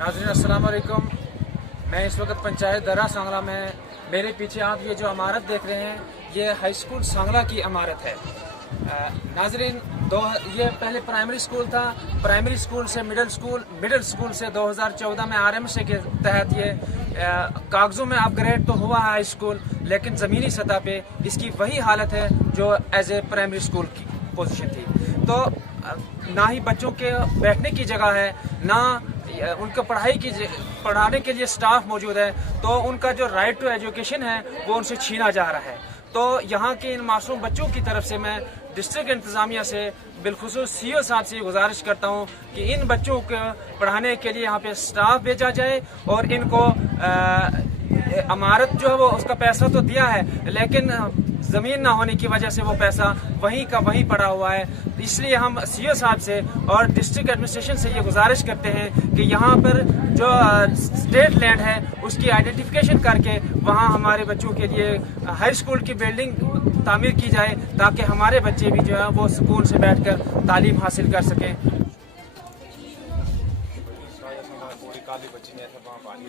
नाज़रीन अस्सलाम वालेकुम। मैं इस वक्त पंचायत दर्रा सांगला में, मेरे पीछे आप ये जो इमारत देख रहे हैं ये हाई स्कूल सांगला की इमारत है। नाज़रीन ये पहले प्राइमरी स्कूल था। प्राइमरी स्कूल से मिडिल स्कूल से 2014 में RMC के तहत ये कागजों में अपग्रेड तो हुआ है हाई स्कूल, लेकिन ज़मीनी सतह पे इसकी वही हालत है जो एज ए प्राइमरी स्कूल की पोजीशन थी। तो ना ही बच्चों के बैठने की जगह है, ना उनको पढ़ाने के लिए स्टाफ मौजूद है, तो उनका जो राइट टू एजुकेशन है वो उनसे छीना जा रहा है। तो यहाँ के इन मासूम बच्चों की तरफ से मैं डिस्ट्रिक्ट इंतज़ामिया से बिलखुसूस CO साहब से गुजारिश करता हूँ कि इन बच्चों को पढ़ाने के लिए यहाँ पे स्टाफ भेजा जाए और इनको इमारत जो है वो उसका पैसा तो दिया है, लेकिन ज़मीन ना होने की वजह से वो पैसा वहीं का वहीं पड़ा हुआ है। इसलिए हम CO साहब से और डिस्ट्रिक्ट एडमिनिस्ट्रेशन से ये गुजारिश करते हैं कि यहाँ पर जो स्टेट लैंड है उसकी आइडेंटिफिकेशन करके वहाँ हमारे बच्चों के लिए हाई स्कूल की बिल्डिंग तामीर की जाए, ताकि हमारे बच्चे भी जो है वो सुकून से बैठकर तालीम हासिल कर सकें। काली बच्ची ने ऐसा पानी